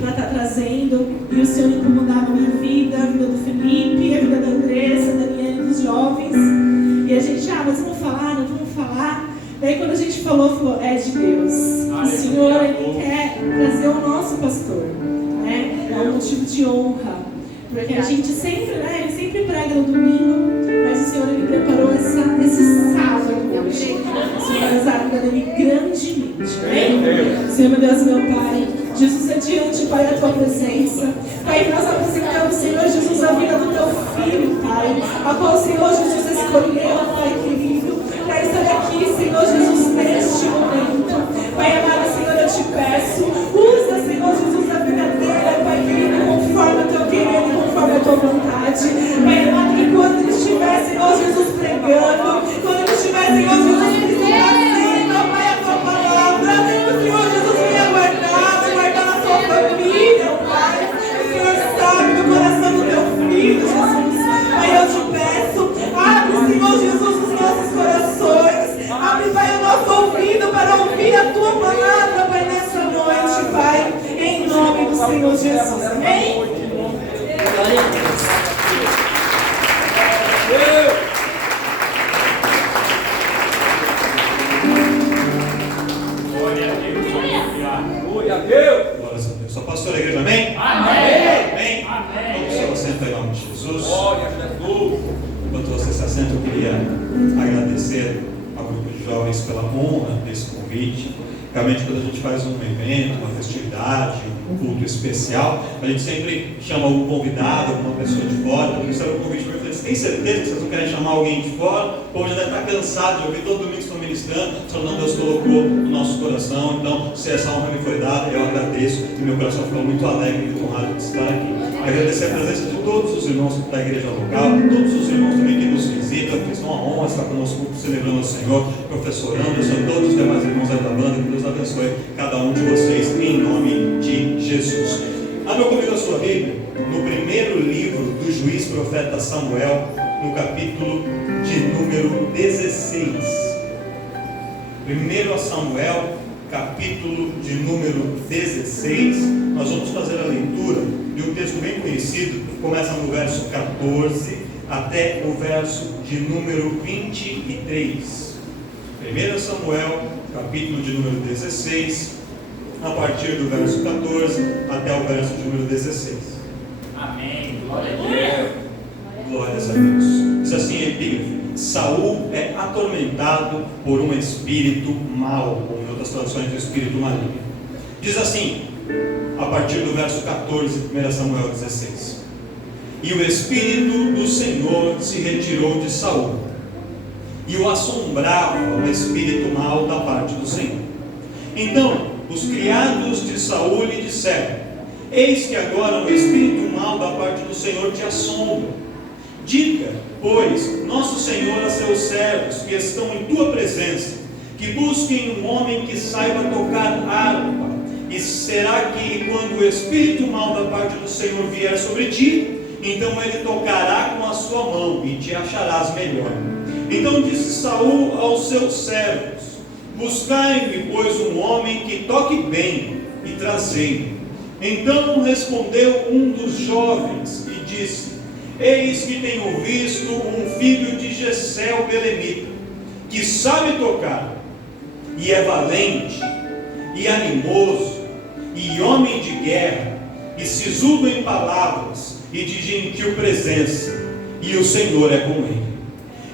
para estar trazendo, e o Senhor incomodava a minha vida, a vida do Felipe, a vida da Andressa, da Daniela e dos jovens. E a gente, mas vamos falar, não vamos falar. Daí quando a gente falou, é de Deus. O Senhor, Ele quer trazer o nosso pastor, né? É um motivo de honra. Porque a gente sempre, né? Ele sempre prega no domingo, mas o Senhor, Ele preparou esse sábado hoje. O Senhor vai usar a vida dele grandemente. Amém? Senhor, meu Deus, meu Pai, Jesus, adiante, Pai, a Tua presença. Pai, nós apresentamos, Senhor Jesus, a vida do Teu Filho, Pai, a qual o Senhor Jesus escolheu, Pai querido, para estar aqui, Senhor Jesus, neste momento. Pai amado, Senhor, eu te peço, usa, Senhor Jesus, a vida dele, Pai querido, conforme o Teu querer e conforme a Tua vontade. Pai amado, que quando ele estiver, Senhor Jesus, pregando, quando ele estiver, Senhor Jesus, trazendo, Pai, a Tua palavra, o Senhor Jesus venha guardar a Tua família, Pai. O Senhor sabe do coração do Teu Filho, Jesus. Pai, eu te peço, abre, Senhor Jesus, os nossos corações, abre, Pai, o nosso ouvido para ouvir a Tua palavra, Pai, nessa noite, Pai, em nome do Senhor Jesus. Amém? Glória a Deus. Glória a Deus. Glória a Deus. Glória a Deus. Só pastor da igreja, amém? Amém. Amém. Amém. Vamos seu assento em nome de Jesus. Glória a Jesus. Enquanto você se assenta, eu queria agradecer ao grupo de jovens pela honra desse convite. Realmente, quando a gente faz um evento, uma festividade, um culto especial, a gente sempre chama algum convidado, alguma pessoa de fora. Por isso era um convite para vocês. Tem certeza que vocês não querem chamar alguém de fora? O povo já deve estar cansado de ouvir todo domingo que estão ministrando. Só não, Deus colocou no nosso coração. Então, se essa honra me foi dada, eu agradeço. E meu coração ficou muito alegre e muito honrado de estar aqui. Agradecer a presença de todos os irmãos da igreja local, todos os irmãos também que nos visitam, que são uma honra estar conosco celebrando ao Senhor, professorando, são todos os demais irmãos da banda, que Deus abençoe cada um de vocês, em nome de Jesus. Abra comigo a sua Bíblia, no primeiro livro do juiz profeta Samuel, no capítulo de número 16. 1 Samuel, capítulo de número 16, nós vamos fazer a leitura de um texto bem conhecido, que começa no verso 14 até o verso de número 23. 1 Samuel, capítulo de número 16, a partir do verso 14 até o verso de número 16. Amém. Glória a Deus. Glórias a Deus. Diz assim a epígrafe: Saul é atormentado por um espírito mau, ou em outras traduções, um espírito maligno. Diz assim, a partir do verso 14, 1 Samuel 16: E o espírito do Senhor se retirou de Saul, e o assombrava o espírito mau da parte do Senhor. Então os criados de Saul lhe disseram: Eis que agora o espírito mau da parte do Senhor te assombra. Diga, pois, nosso Senhor a seus servos que estão em tua presença, que busquem um homem que saiba tocar harpa. E será que quando o espírito mau da parte do Senhor vier sobre ti, então ele tocará com a sua mão e te acharás melhor. Então disse Saul aos seus servos: Buscai-me, pois, um homem que toque bem, e trazei-me. Então respondeu um dos jovens e disse: Eis que tenho visto um filho de Jessé o belemita, que sabe tocar, e é valente, e animoso, e homem de guerra, e sisudo em palavras, e de gentil presença, e o Senhor é com ele.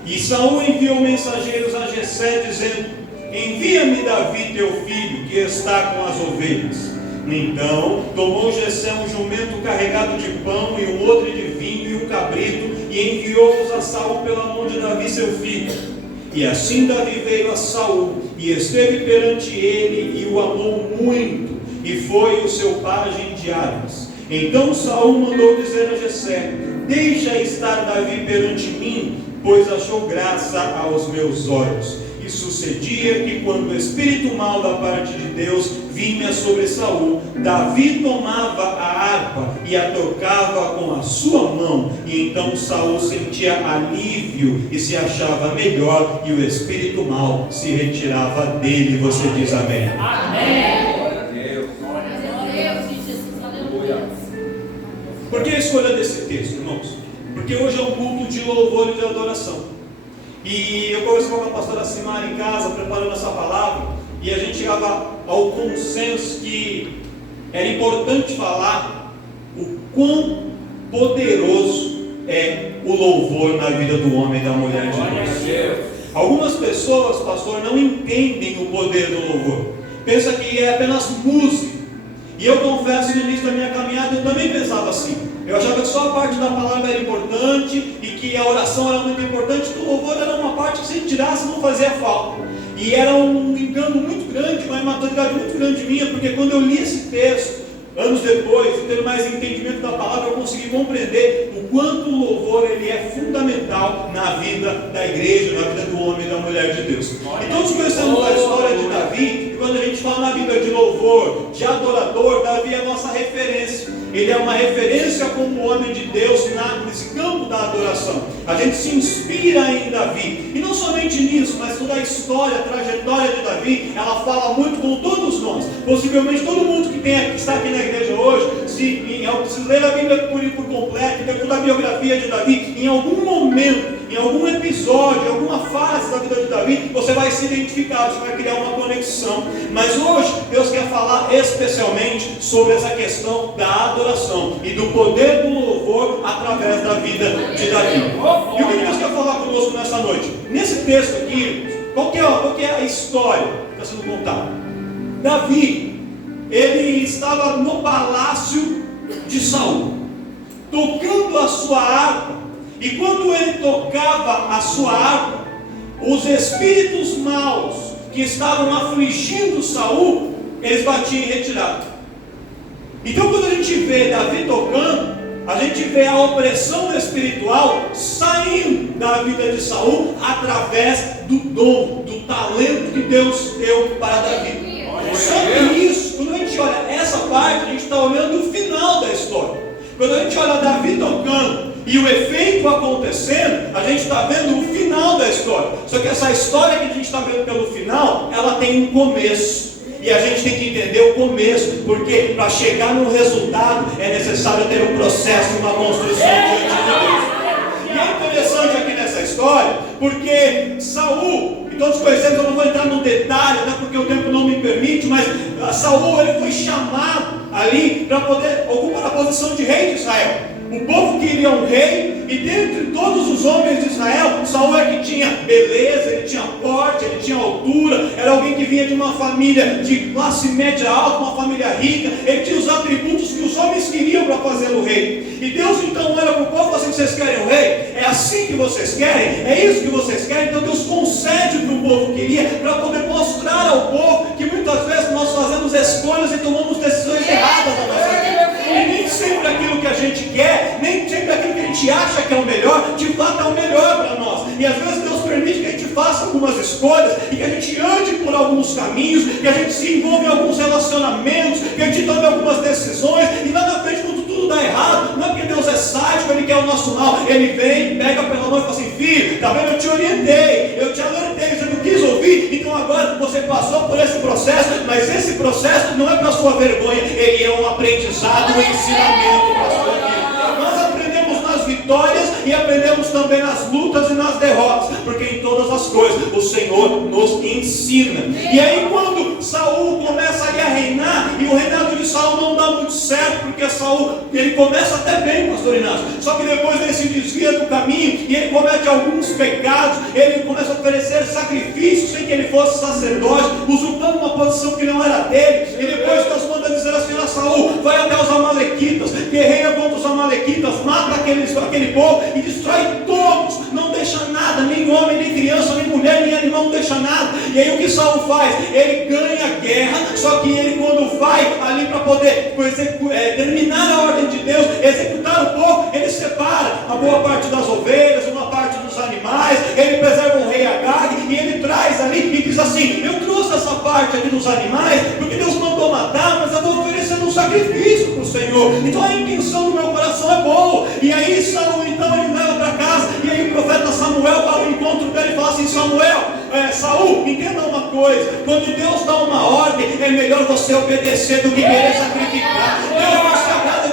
E Saul enviou mensageiros a Jessé, dizendo: Envia-me Davi teu filho, que está com as ovelhas. Então tomou Jessé um jumento carregado de pão, e um odre de vinho, e um cabrito, e enviou-os a Saul pela mão de Davi seu filho. E assim Davi veio a Saul, e esteve perante ele, e o amou muito, e foi o seu pajem de armas. Então Saul mandou dizer a Jessé: Deixa estar Davi perante mim, pois achou graça aos meus olhos. E sucedia que quando o espírito mau da parte de Deus vinha sobre Saul, Davi tomava a harpa e a tocava com a sua mão, e então Saul sentia alívio e se achava melhor, e o espírito mau se retirava dele. Você diz amém? Amém. Glória a Deus. Glória a Deus, Jesus. Por que a escolha desse texto, irmãos? Porque hoje é um culto de louvor e de adoração. E eu conversei com a pastora Simara em casa, preparando essa palavra, e a gente chegava ao consenso que era importante falar o quão poderoso é o louvor na vida do homem e da mulher de Deus. Algumas pessoas, pastor, não entendem o poder do louvor. Pensa que é apenas música. E eu confesso que no início da minha caminhada eu também pensava assim. Eu achava que só a parte da palavra era importante e que a oração era muito importante, que o louvor era uma parte que se tirasse não fazia falta. E era um engano muito grande, uma imaturidade muito grande minha, porque quando eu li esse texto, anos depois, e tendo mais entendimento da palavra, eu consegui compreender o quanto o louvor ele é fundamental na vida da igreja, na vida do homem e da mulher de Deus. E todos conhecemos a história de Davi, e quando a gente fala na vida de louvor, de adorador, Davi é a nossa referência. Ele é uma referência como homem de Deus nesse campo da adoração. A gente se inspira em Davi. E não somente nisso, mas toda a história, a trajetória de Davi, ela fala muito com todos nós. Possivelmente todo mundo que está aqui na igreja hoje, se ler a Bíblia por completo, ter toda a biografia de Davi, em algum momento, em algum episódio, em alguma fase da vida de Davi, você vai se identificar, você vai criar uma conexão. Mas hoje, Deus quer falar especialmente sobre essa questão da adoração e do poder do louvor através da vida de Davi. E o que Deus quer falar conosco nessa noite? Nesse texto aqui, qual que é a história que está sendo contada? Davi, ele estava no palácio de Saul, tocando a sua harpa. E quando ele tocava a sua harpa, os espíritos maus que estavam afligindo Saul, eles batiam em retirada. Então quando a gente vê Davi tocando, a gente vê a opressão espiritual saindo da vida de Saul através do dom, do talento que Deus deu para Davi. Só que isso, quando a gente olha essa parte, a gente está olhando o final da história. Quando a gente olha Davi tocando e o efeito acontecendo, a gente está vendo o final da história. Só que essa história que a gente está vendo pelo final, ela tem um começo. E a gente tem que entender o começo, porque para chegar no resultado é necessário ter um processo, uma construção diante de Deus. E é interessante aqui nessa história, porque Saul, e todos conhecemos, eu não vou entrar no detalhe, até porque o tempo não me permite, mas Saul ele foi chamado ali para poder ocupar a posição de rei de Israel. O povo queria um rei, e dentre todos os homens de Israel, Saul é que tinha beleza, ele tinha porte, ele tinha altura, era alguém que vinha de uma família de classe média alta, uma família rica, ele tinha os atributos que os homens queriam para fazer o rei. E Deus então olha para o povo e fala assim: vocês querem o rei? É assim que vocês querem? É isso que vocês querem? Então Deus concede o que o povo queria, para poder mostrar ao povo que muitas vezes nós fazemos escolhas e tomamos decisões erradas na nossa vida. E nem sempre aquilo que a gente quer, nem sempre aquilo que a gente acha que é o melhor, de fato é o melhor para nós. E às vezes Deus permite que a gente faça algumas escolhas, e que a gente ande por alguns caminhos, que a gente se envolva em alguns relacionamentos, que a gente tome algumas decisões, e lá na frente, quando tudo dá errado, não é porque Deus é sádico, Ele quer o nosso mal. Ele vem, pega pela mão e fala assim: filho, tá vendo, eu te orientei, eu te alertei, você não quis ouvir, então agora você passou por esse processo, mas esse processo não é para sua vergonha, ele é um aprendizado, um ensinamento para a sua vida. Nós aprendemos nas vitórias e aprendemos também nas lutas e nas derrotas, porque em todas as coisas o Senhor nos ensina. E aí quando Saul começa a reinar, e o reinado de Saul não dá muito certo, porque Saul, ele começa até bem, pastor Inácio, só que depois ele se desvia do caminho, e ele comete alguns pecados, ele começa a oferecer sacrifícios sem que ele fosse sacerdote, usurpando uma posição que não era dele. E depois Deus manda dizer assim a Saul: vai até os amalequitas, guerreia contra os amalequitas, mata aquele povo e destrói todos, não deixa nada, nem homem, nem criança, nem mulher, nem animal, não deixa nada. E aí o que Saul faz? Ele ganha a guerra, só que ele, quando vai ali para poder terminar a ordem de Deus, executar o povo, ele separa a boa parte das ovelhas, uma parte dos animais, ele preserva o rei Agag, e ele traz ali e diz assim: eu trouxe essa parte aqui dos animais, porque Deus mandou matar, mas eu vou oferecendo um sacrifício para o Senhor, então a intenção do meu coração é boa. E aí Saul então ele leva para casa, e aí o profeta Samuel vai ao encontro dele e fala assim: Saul, entenda uma coisa, quando Deus dá uma ordem, é melhor você obedecer do que querer sacrificar. Deus não se agrada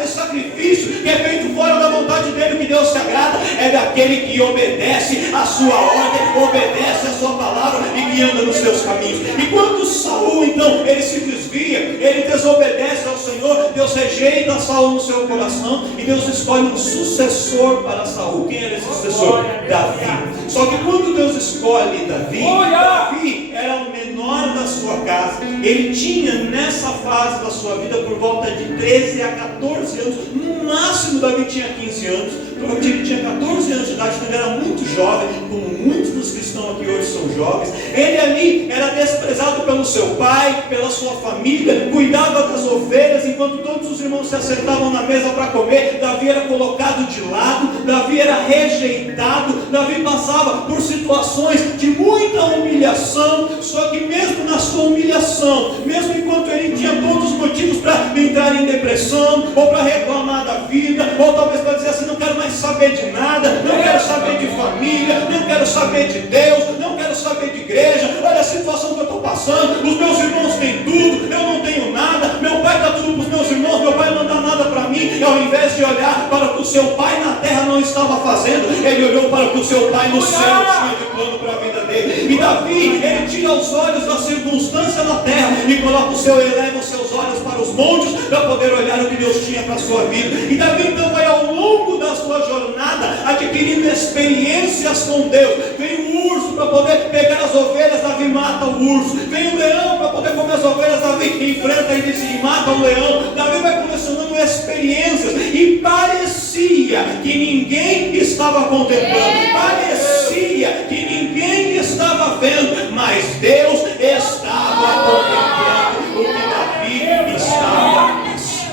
é aquele que obedece a sua ordem, obedece a sua palavra e que anda nos seus caminhos. E quando Saul, então, ele se desvia, ele desobedece ao Senhor, Deus rejeita Saul no seu coração e Deus escolhe um sucessor para Saul. Quem era esse sucessor? Davi. Só que quando Deus escolhe Davi, Davi era o menor da sua casa. Ele tinha nessa fase da sua vida por volta de 13 a 14 anos. No máximo Davi tinha 15 anos. Provavelmente ele tinha 14 anos de idade, então ele era muito jovem, como muitos dos que estão aqui hoje são jovens. Ele ali era desprezado pelo seu pai, pela sua família, cuidava das ovelhas, enquanto todos os irmãos se assentavam na mesa para comer. Davi era colocado de lado, Davi era rejeitado, Davi passava por situações de muita humilhação. Só que mesmo na sua humilhação, mesmo enquanto ele tinha todos os motivos para entrar em depressão, ou para reclamar da vida, ou talvez para dizer assim, não quero mais saber de nada, não quero saber de família, não quero saber de Deus, não quero saber de igreja, olha a situação que eu estou passando, os meus irmãos têm tudo, eu não tenho nada, meu pai dá tudo para os meus irmãos, meu pai não dá nada para mim. E ao invés de olhar para o que o seu pai na terra não estava fazendo, ele olhou para o que o seu pai no céu tinha de plano para a vida dele. E Davi, ele tira os olhos da circunstância na terra e eleva os seus olhos para os montes para poder olhar o que Deus tinha para a sua vida. E Davi então vai ao longo da sua jornada adquirindo experiências com Deus. Vem o urso para poder pegar as ovelhas, Davi mata o urso. Vem o leão para poder comer as ovelhas, Davi enfrenta e mata o leão. Davi vai colecionando experiências e parecia que ninguém estava contemplando, parecia que ninguém estava vendo, mas Deus estava contemplando o que Davi estava pensando.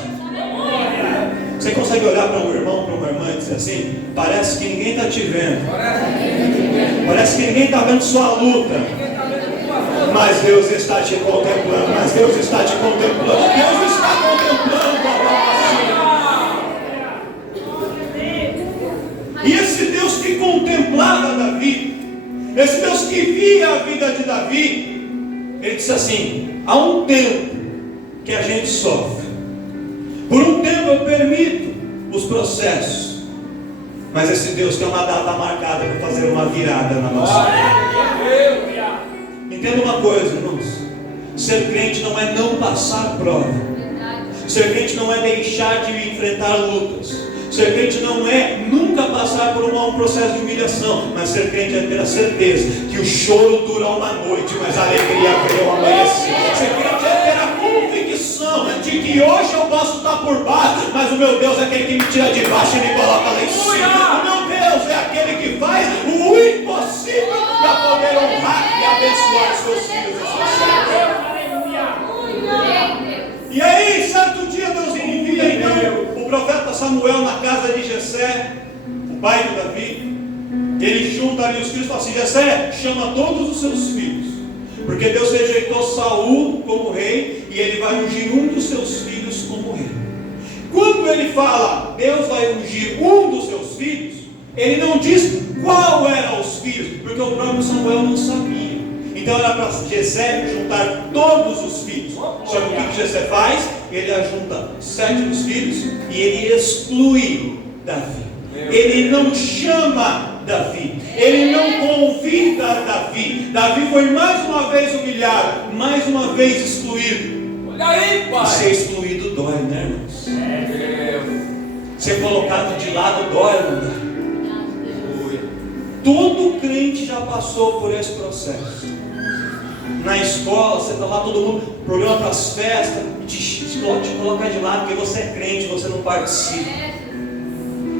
Você consegue olhar para um irmão, para uma irmã e dizer assim: parece que ninguém está te vendo, parece que ninguém está vendo sua luta, mas Deus está te contemplando, mas Deus está te contemplando, Deus está contemplando a E esse Deus que contemplava Davi, esse Deus que via a vida de Davi, ele disse assim: há um tempo que a gente sofre, por um tempo eu permito os processos, mas esse Deus tem uma data marcada para fazer uma virada na nossa vida. Entenda uma coisa, irmãos: ser crente não é não passar prova, ser crente não é deixar de enfrentar lutas, ser crente não é nunca passar por um processo de humilhação, mas ser crente é ter a certeza que o choro dura uma noite, mas a alegria vem ao amanhecer. Ser crente é ter a convicção de que hoje eu posso estar por baixo, mas o meu Deus é aquele que me tira de baixo e me coloca lá em cima. O meu Deus é aquele que faz o impossível para poder honrar e abençoar seus filhos e seus servos. E aí, certo dia, Deus envia então o profeta Samuel na casa de Jessé, o pai de Davi. Ele junta ali os filhos e fala assim: Jessé, chama todos os seus filhos, porque Deus rejeitou Saul como rei e ele vai ungir um dos seus filhos como rei. Quando ele fala Deus vai ungir um dos seus filhos, ele não diz qual eram os filhos, porque o próprio Samuel não sabia. Então era para Jessé juntar todos os filhos. Só que o que Jessé faz? Ele ajunta 7 dos filhos e ele exclui Davi. Ele não chama Davi, ele não convida Davi. Davi foi mais uma vez humilhado, mais uma vez excluído. Olha aí, pai. E ser excluído dói, né, irmãos? Ser colocado de lado dói, não? Todo crente já passou por esse processo. Na escola, você está lá, todo mundo, programa para as festas, te coloca de lado porque você é crente, você não participa.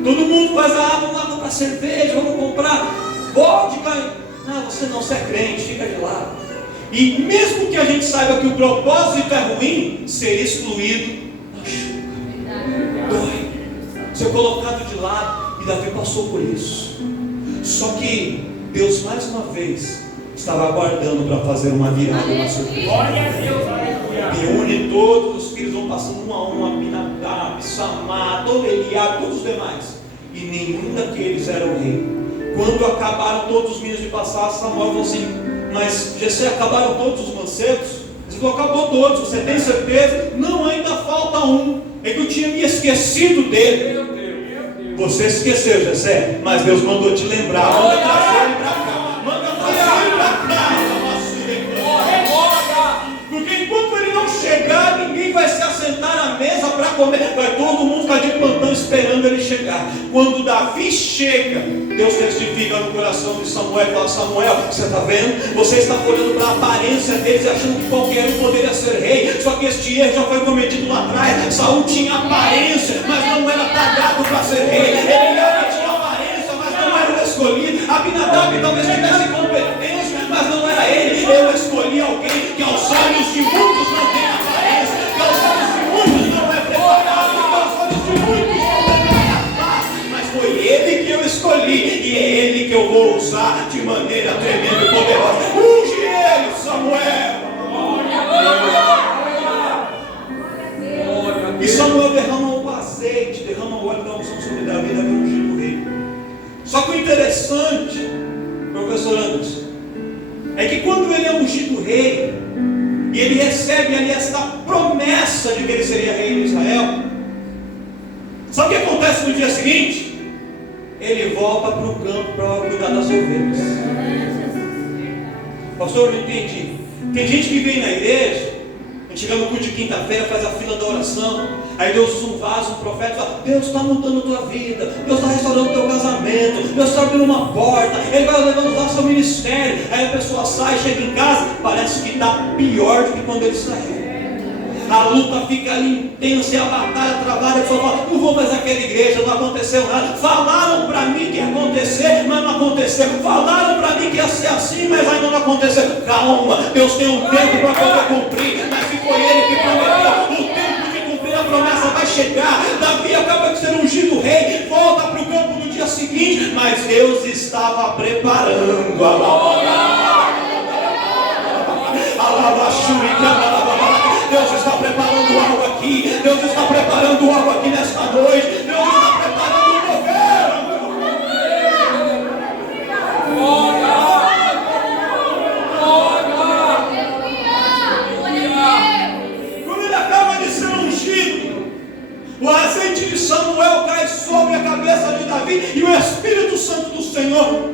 Todo mundo faz, vamos lá comprar cerveja, vamos comprar vodka. Não, você é crente, fica de lado. E mesmo que a gente saiba que o propósito é ruim, ser excluído machuca, dói, ser colocado de lado. E Davi passou por isso. Só que Deus mais uma vez estava aguardando para fazer uma virada na sua vida. Reúne todos os filhos, vão passando um a um, Aminadab, Samar, todo Eliabe, todos os demais, e nenhum daqueles era o rei. Quando acabaram todos os meninos de passar, Samuel falou assim: mas Jessé, acabaram todos os mancebos? Ele falou: acabou todos, você tem certeza? Não, ainda falta um, é que eu tinha me esquecido dele. Você esqueceu, Jessé, mas Deus mandou te lembrar. Manda trazer ele para cá. Manda trazer ele para cá. Porque enquanto ele não chegar, ninguém vai se assentar à mesa para comer. Vai todo mundo ficar de plantão esperando ele chegar. Quando Davi chega, Deus testifica no coração de Samuel e fala: Samuel, você está vendo? Você está olhando para a aparência deles, achando que qualquer um poderia ser rei. Só que este erro já foi cometido lá atrás. Saul tinha aparência, mas não era talhado para ser rei. Eliabe tinha aparência, mas não era o escolhido. Abinadab talvez tivesse competência, mas não era ele. Eu escolhi alguém que aos olhos de muitos não tem aparência, que aos olhos de muitos não é preparado, que aos olhos de muitos não é capaz, mas foi ele que eu escolhi, e é ele que eu vou usar de maneira tremenda e poderosa. Unge ele, Samuel. E Samuel derrama o azeite, derrama o óleo da unção sobre Davi, Davi ungido o rei. Só que o interessante, professor Anderson, é que quando ele é ungido rei, e ele recebe ali esta promessa de que ele seria rei de Israel, sabe o que acontece no dia seguinte? Ele volta para o campo para cuidar das ovelhas. Pastor, eu não entendi. Tem gente que vem na igreja, a gente chega no culto de quinta-feira, faz a fila da oração, aí Deus usa um vaso, um profeta, e fala: Deus está mudando a tua vida, Deus está restaurando o teu casamento, Deus está abrindo uma porta, Ele vai levando lá seu ministério. Aí a pessoa sai, chega em casa, parece que está pior do que quando ele saiu. A luta fica ali intensa, e a batalha travada, a pessoa fala: não vou mais àquela igreja, não aconteceu nada. Falaram para mim que ia acontecer, mas não aconteceu. Falaram para mim que ia ser assim, mas ainda não aconteceu. Calma, Deus tem um tempo para poder cumprir, mas que foi Ele que prometeu. O tempo de cumprir a promessa vai chegar. Davi acaba de ser ungido rei, volta para o campo no dia seguinte, mas Deus estava preparando Deus está preparando algo aqui. Deus está preparando algo aqui nesta noite. Deus está preparando um governo. Quando ele acaba de ser ungido, o azeite de Samuel cai sobre a cabeça de Davi, e o Espírito Santo do Senhor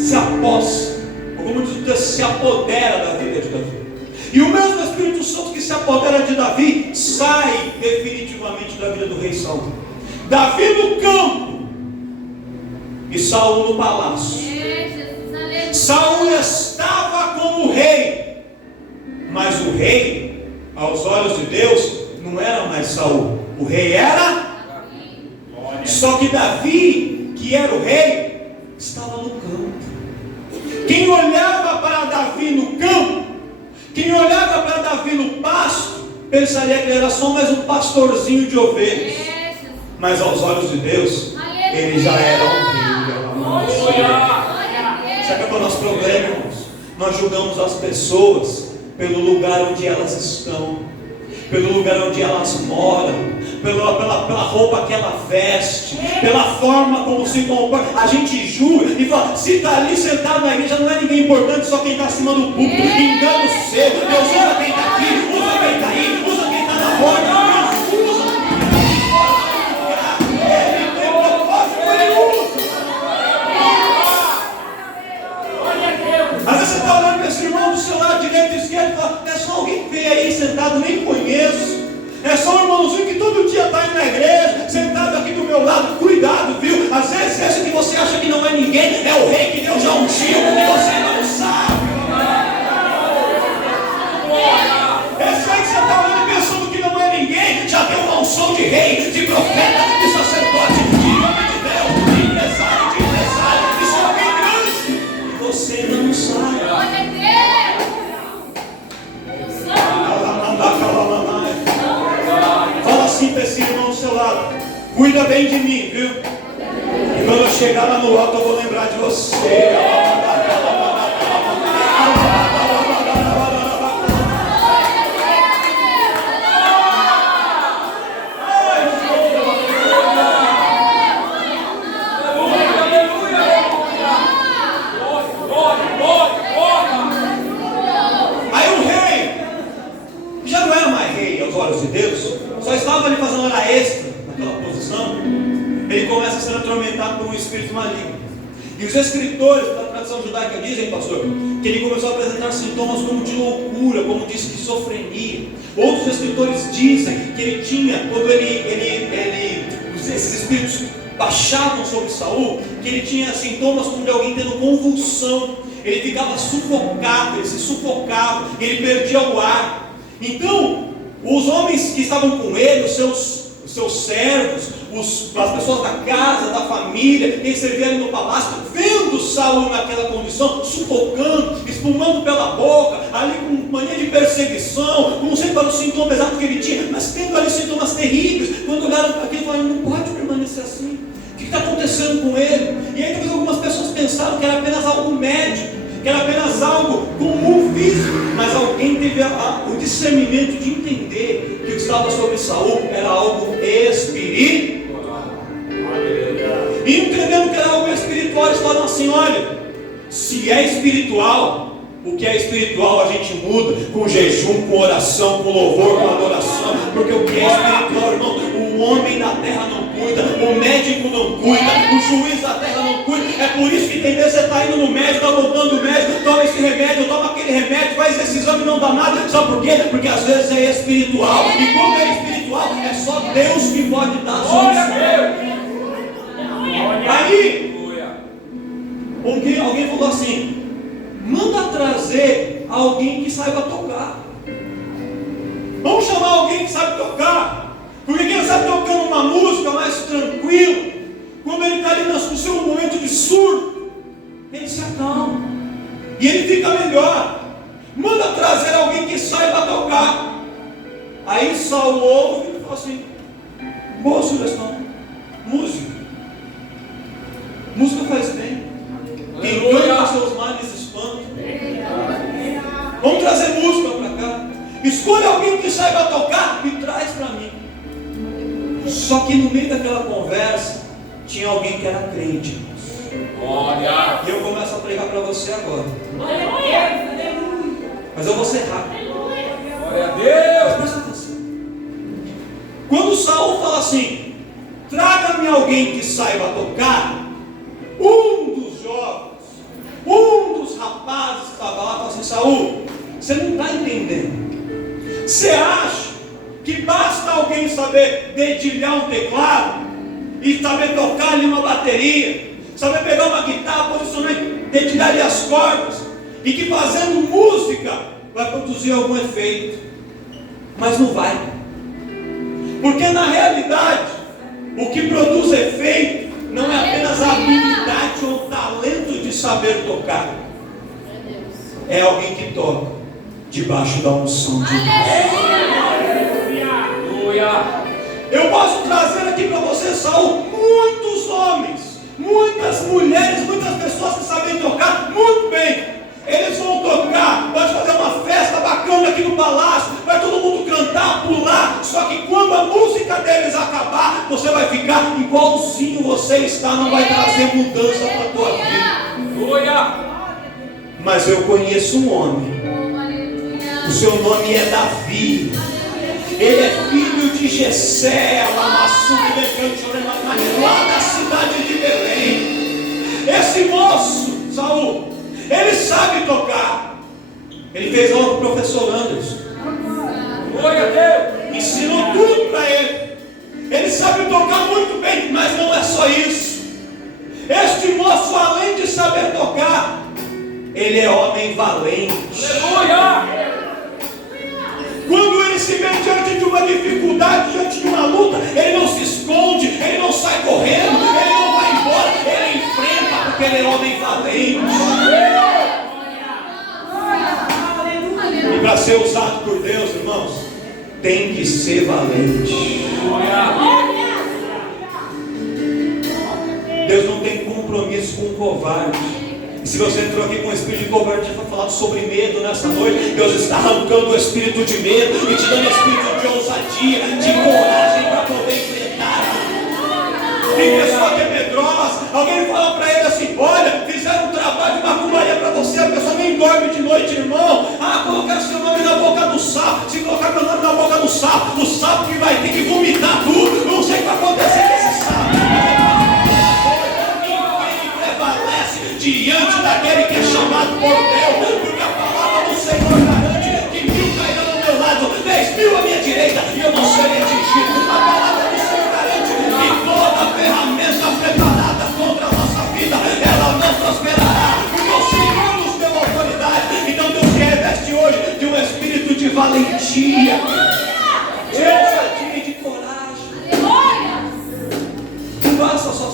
se apossa, ou como diz o texto, se apodera da vida de Davi. E o mesmo Espírito Santo que se apodera de Davi sai definitivamente da vida do rei Saul. Davi no campo e Saul no palácio. Saul estava como rei, mas o rei, aos olhos de Deus, não era mais Saul. O rei era Davi. Só que Davi, que era o rei, estava no campo. Quem olhava para Davi no campo, quem olhava para Davi no pasto, pensaria que ele era só mais um pastorzinho de ovelhas. Mas aos olhos de Deus, ele já era um rei. Sabe qual é o nosso problema, irmãos? Nós julgamos as pessoas pelo lugar onde elas estão, pelo lugar onde elas moram, pela roupa que ela veste, pela forma como se comporta. A gente julga e fala: se está ali sentado na igreja, não é ninguém importante, só quem está acima do púlpito. Engano seu. Deus usa quem está aqui, usa quem está aí, usa quem está na porta. Deus usa quem está ali fora. Ele tem propósito, Ele usa. Às vezes você está olhando para esse irmão do seu lado direito e esquerdo e fala: é só alguém que veio aí sentado, nem conheço. É só um irmãozinho que todo dia está indo na igreja, sentado aqui do meu lado. Cuidado, viu? Às vezes esse que você acha que não é ninguém, é o rei que Deus já ungiu, e você não sabe. Esse aí que você está olhando pensando que não é ninguém, já tem uma unção de rei, de profeta, de sacerdote, de homem de Deus, de empresário, isso é bem grande. E você não sabe. Fala assim para esse irmão do seu lado: cuida bem de mim, viu? E quando eu chegar lá no alto, eu vou lembrar de você. Aí o rei já não era mais rei aos olhos de Deus, só estava ali fazendo hora extra naquela posição. Ele começa a atormentado por um espírito maligno. E os escritores da tradição judaica dizem, pastor, que ele começou a apresentar sintomas como de loucura, como de esquizofrenia. Outros escritores dizem que ele tinha, quando esses espíritos baixavam sobre Saul, que ele tinha sintomas como de alguém tendo convulsão. Ele ficava sufocado, ele se sufocava, ele perdia o ar. Então, os homens que estavam com ele, os seus servos, as pessoas da casa, da família, quem servia ali no palácio, vendo Saul naquela condição, sufocando, espumando pela boca, ali com mania de perseguição, não sei qual o sintoma exato que ele tinha, mas tendo ali sintomas terríveis. Quando olharam para aquilo, falaram: não pode permanecer assim, o que está acontecendo com ele? E aí talvez algumas pessoas pensaram que era apenas algo médico, que era apenas algo comum físico, mas alguém teve o discernimento de entender que o que estava sobre Saul era algo espiritual. E entendendo que era algo espiritual, eles falaram assim: olha, se é espiritual, o que é espiritual a gente muda com jejum, com oração, com louvor, com adoração. Porque o que é espiritual, irmão, o homem da terra não cuida, o médico não cuida, o juiz da terra não cuida. É por isso que tem vezes você está indo no médico, está voltando do médico, toma esse remédio, toma aquele remédio, faz esse exame e não dá nada. Sabe por quê? Porque às vezes é espiritual. E quando é espiritual, é só Deus que pode dar a solução. Aí, alguém falou assim: manda trazer alguém que saiba tocar. Vamos chamar alguém que sabe tocar. Porque quem sabe tocando uma música mais tranquila, quando ele está ali no seu momento de surto, ele se acalma e ele fica melhor. Manda trazer alguém que saiba tocar. Aí Saul ouve e fala assim: boa sugestão, música. Música faz bem. Quem canta seus males espanta. Vamos trazer música para cá. Escolha alguém que saiba tocar e traz para mim. Só que no meio daquela conversa tinha alguém que era crente. Olha! E eu começo a pregar para você agora. Mas eu vou ser rápido. Glória a Deus! Mas presta atenção. Quando Saul fala assim: traga-me alguém que saiba tocar, um dos jovens, um dos rapazes que estava lá, fala assim: Saul, você não está entendendo. Você acha que basta alguém saber dedilhar um teclado e saber tocar ali uma bateria, saber pegar uma guitarra, posicionar e dedilhar ali as cordas, e que fazendo música vai produzir algum efeito? Mas não vai. Porque na realidade, o que produz efeito não é apenas a habilidade ou o talento de saber tocar. É alguém que toca debaixo da unção de Deus. Eu posso trazer aqui para você, Saul, muitos homens, muitas mulheres, muitas pessoas que sabem tocar muito bem. Eles vão tocar, pode fazer uma festa bacana aqui no palácio, vai todo mundo cantar, pular. Só que quando a música deles acabar, você vai ficar igualzinho você está, não vai trazer mudança para a tua vida. Mas eu conheço um homem, o seu nome é Davi. Ele é filho de Jessé, lá da cidade de Belém. Esse moço, Saul, ele sabe tocar. Ele fez aula com o professor Anderson. Glória a Deus. Ensinou tudo para ele. Ele sabe tocar muito bem, mas não é só isso. Este moço, além de saber tocar, ele é homem valente. Aleluia! Quando ele se vê diante de uma dificuldade, diante de uma luta, ele não se esconde, ele não sai correndo, ele não vai embora, ele enfrenta, porque ele é homem valente. E para ser usado por Deus, irmãos, tem que ser valente. Deus não tem compromisso com o covarde. E se você entrou aqui com o espírito de covardia, foi falado sobre medo nessa noite, Deus está arrancando o espírito de medo e te dando espírito de ousadia, de coragem para poder enfrentar. Tem pessoa que é medrosa, alguém fala para ele assim: olha, fizeram um trabalho de macumbaria para você, a pessoa nem dorme de noite, irmão. Colocaram seu nome na boca do sapo. Se colocar meu nome na boca do sapo, o sapo que vai ter que vomitar tudo. Não sei o que vai acontecer com esse sapo.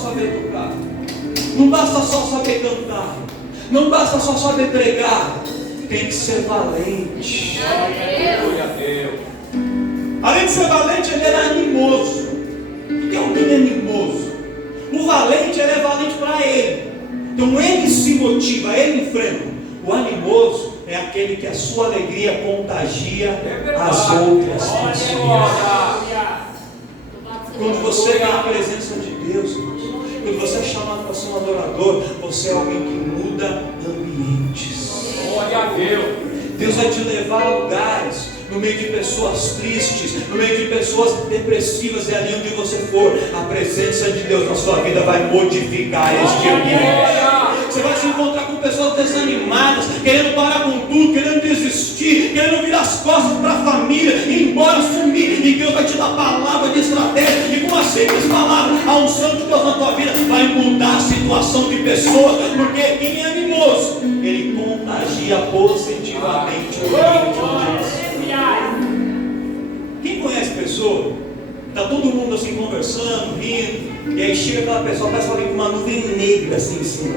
saber tocar, não basta só saber cantar, não basta só saber pregar, tem que ser valente. Glória a Deus. Além de ser valente, ele era animoso. O que é alguém animoso? O valente, ele é valente para ele. Então ele se motiva, ele enfrenta. O animoso é aquele que a sua alegria contagia as outras pessoas. Quando você está na presença de Deus, quando você é chamado para ser um adorador, você é alguém que muda ambientes. Glória a Deus. Deus vai te levar a lugares, no meio de pessoas tristes, no meio de pessoas depressivas, e ali onde você for, a presença de Deus na sua vida vai modificar este ambiente. Você vai se encontrar com pessoas desanimadas, querendo parar com tudo, querendo desistir, querendo virar as costas para a família, ir embora, sumir, e Deus vai te dar palavra de estratégia, e com uma simples palavra, a unção de Deus na tua vida vai mudar a situação de pessoas, porque quem é animoso, ele contagia positivamente o ambiente. Quem conhece pessoa, está todo mundo assim conversando, rindo, e aí chega aquela pessoa, parece alguém com uma nuvem negra assim em cima.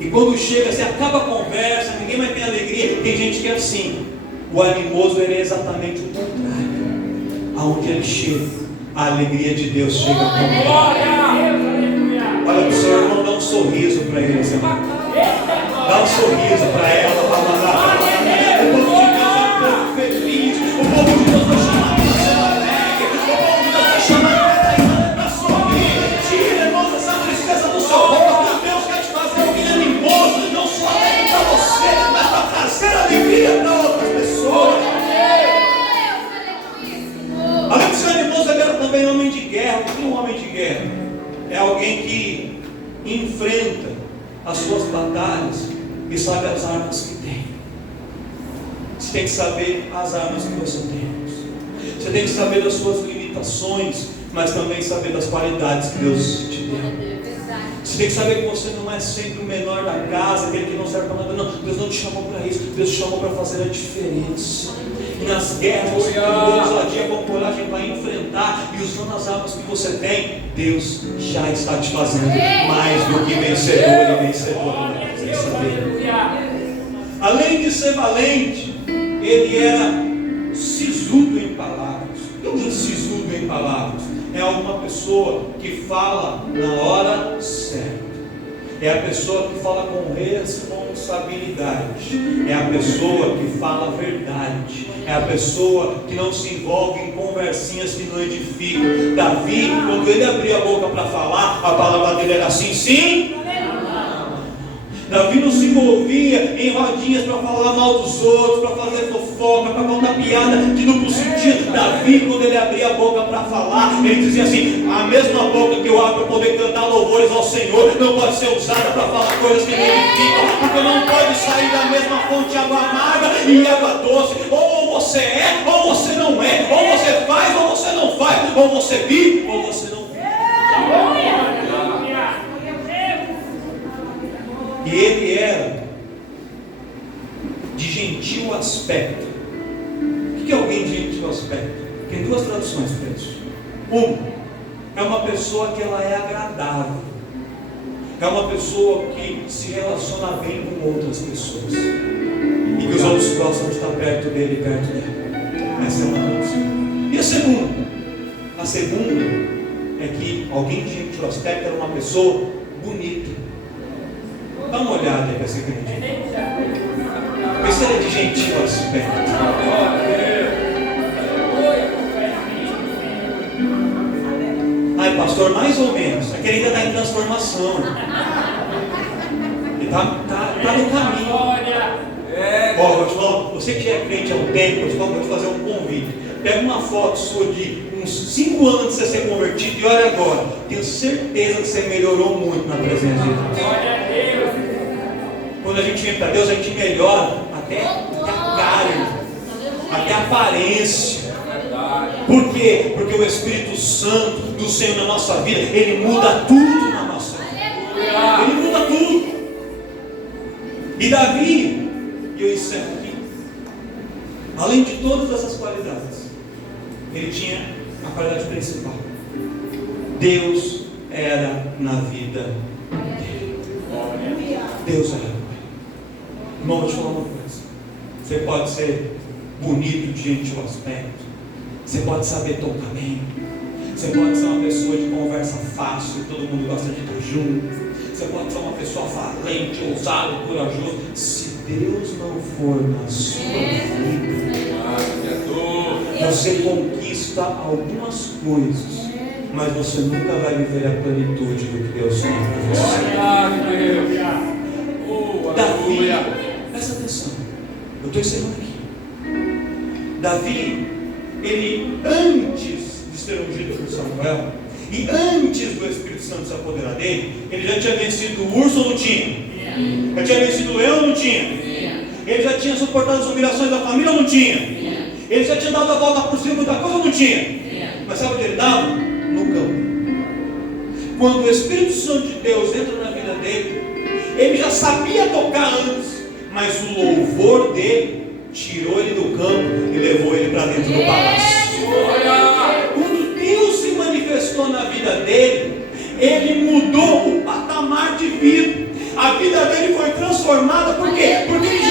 E quando chega, assim, acaba a conversa, ninguém mais tem alegria. Tem gente que é assim. O animoso ele é exatamente o contrário. Aonde ele chega, a alegria de Deus chega com ele. Olha para o seu irmão, dá um sorriso para ele. Assim. Dá um sorriso para ela, para mandar. O povo de Deus é um povo feliz. O povo de Deus vai chamar para ser alegre. O povo de Deus vai chamar para sorrir. Tira, irmãos, essa tristeza do seu rosto. Deus quer te fazer alguém animoso, não só alegre para você, mas para trazer alegria para outras pessoas. Além de ser animoso, ele era também homem de guerra. O que é um homem de guerra? É alguém que enfrenta as suas batalhas e sabe as armas que tem. Você tem que saber as armas que você tem. Você tem que saber das suas limitações, mas também saber das qualidades que Deus te deu. Você tem que saber que você não é sempre o menor da casa, aquele que não serve para nada. Não, Deus não te chamou para isso. Deus te chamou para fazer a diferença. E nas guerras você tem ousadia, com coragem para enfrentar, e usando as armas que você tem, Deus já está te fazendo mais do que vencedor e vencedora. Além de ser valente, ele era sisudo em palavras. O que é um sisudo em palavras? É alguma pessoa que fala na hora certa. É a pessoa que fala com responsabilidade. É a pessoa que fala a verdade. É a pessoa que não se envolve em conversinhas que não edificam. Davi, quando ele abria a boca para falar, a palavra dele era assim, sim. Davi não se envolvia em rodinhas para falar mal dos outros, para fazer fofoca, para contar piada de duplo sentido. Davi, quando ele abria a boca para falar, ele dizia assim: a mesma boca que eu abro para poder cantar louvores ao Senhor não pode ser usada para falar coisas que não edificam, porque não pode sair da mesma fonte água amarga e água doce. Ou você é, ou você não é, ou você faz, ou você não faz, ou você vive, ou você não vive. E ele era de gentil aspecto. O que é alguém de gentil aspecto? Tem duas traduções para isso. Uma, é uma pessoa que ela é agradável. É uma pessoa que se relaciona bem com outras pessoas. E que os outros gostam de estar perto dele e perto dela. Essa é uma tradução. E a segunda? A segunda é que alguém de gentil aspecto era uma pessoa bonita. Dá uma olhada aí para esse grande. Vê se ele é de gentil aspecto. Ai, pastor, mais ou menos. Aquele ainda está em transformação. Ele está no caminho. Ó, vou te falar, você que é crente há um tempo, vou te fazer um convite. Pega uma foto sua de uns 5 anos de você ser convertido e olha agora. Tenho certeza que você melhorou muito na presença de Deus. Quando a gente vem para Deus, a gente melhora até a carne, até a aparência. Por quê? Porque o Espírito Santo do Senhor na nossa vida, ele muda tudo na nossa vida. Ele muda tudo. E Davi, e eu encerro aqui, além de todas essas qualidades, ele tinha a qualidade principal. Deus era na vida dele. Deus era com ele. Irmão, vou te falar uma coisa. Você pode ser bonito de gentil aspecto, você pode saber tocar bem, você pode ser uma pessoa de conversa fácil, todo mundo gosta de estar junto, você pode ser uma pessoa valente, ousado, corajoso. Se Deus não for na sua vida, você conquista algumas coisas, mas você nunca vai viver a plenitude do que Deus tem para você. Davi, presta atenção, eu estou encerrando aqui. Davi, ele antes de ser ungido por Samuel, e antes do Espírito Santo se apoderar dele, ele já tinha vencido o urso ou não tinha? Já tinha vencido o leão ou não tinha? Ele já tinha suportado as humilhações da família ou não tinha? Ele já tinha dado a volta por cima da coisa ou não tinha? Mas sabe onde ele estava? No campo. Quando o Espírito Santo de Deus entra na vida dele, ele já sabia tocar antes, mas o louvor dele tirou ele do campo e levou ele para dentro do palácio. Quando Deus se manifestou na vida dele, ele mudou o patamar de vida. A vida dele foi transformada. Por quê? Porque ele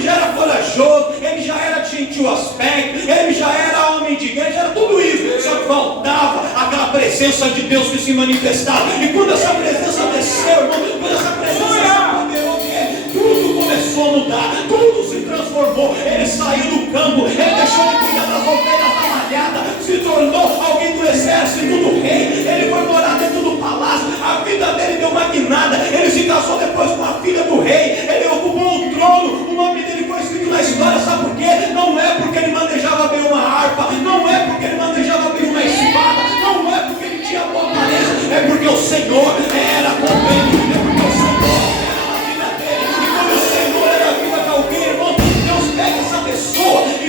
já era corajoso, ele já era de gentil aspecto, ele já era homem de guerra, já era tudo isso. Só que faltava aquela presença de Deus que se manifestava. E quando essa presença desceu, irmão, quando essa presença se apoderou dele, tudo começou a mudar, tudo se transformou. Ele saiu do campo, ele deixou de cuidar das ovelhas da malhada, se tornou alguém do exército do rei. Ele foi morar dentro do palácio, a vida dele deu uma guinada. Ele se casou depois com a filha do rei, ele ocupou o trono, o nome dele foi escrito na história. Sabe por quê? Não é porque ele manejava bem uma harpa, não é porque ele manejava bem uma espada, não é porque ele tinha boa aparência, é porque o Senhor era com ele, é porque o Senhor era a vida dele. E quando o Senhor era a vida de alguém, irmão, Deus pega essa pessoa e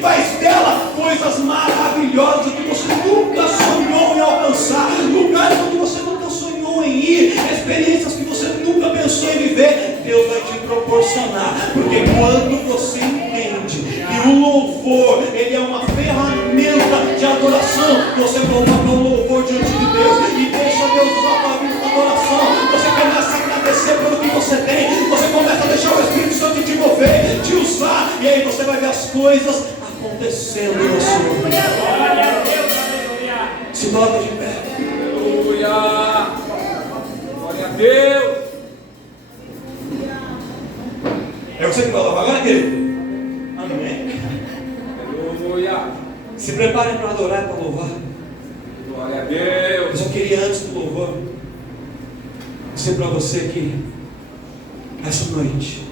faz dela coisas maravilhosas que você nunca sonhou em alcançar, lugares onde você nunca sonhou em ir, experiências que você nunca pensou em viver. Deus vai te proporcionar, porque quando você entende que o louvor, ele é uma ferramenta de adoração, você coloca o louvor diante de Deus e deixa Deus usar a tua vida na adoração. Você começa a agradecer pelo que você tem, você começa a deixar o Espírito Santo te mover, te usar, e aí você vai ver as coisas acontecendo na sua vida. Se coloca de pé. Aleluia! Glória a Deus! É você que vai louvar agora, querido? Amém. Aleluia! Se preparem para adorar e para louvar. Glória a Deus! Eu só queria, antes do louvor, dizer para você que essa noite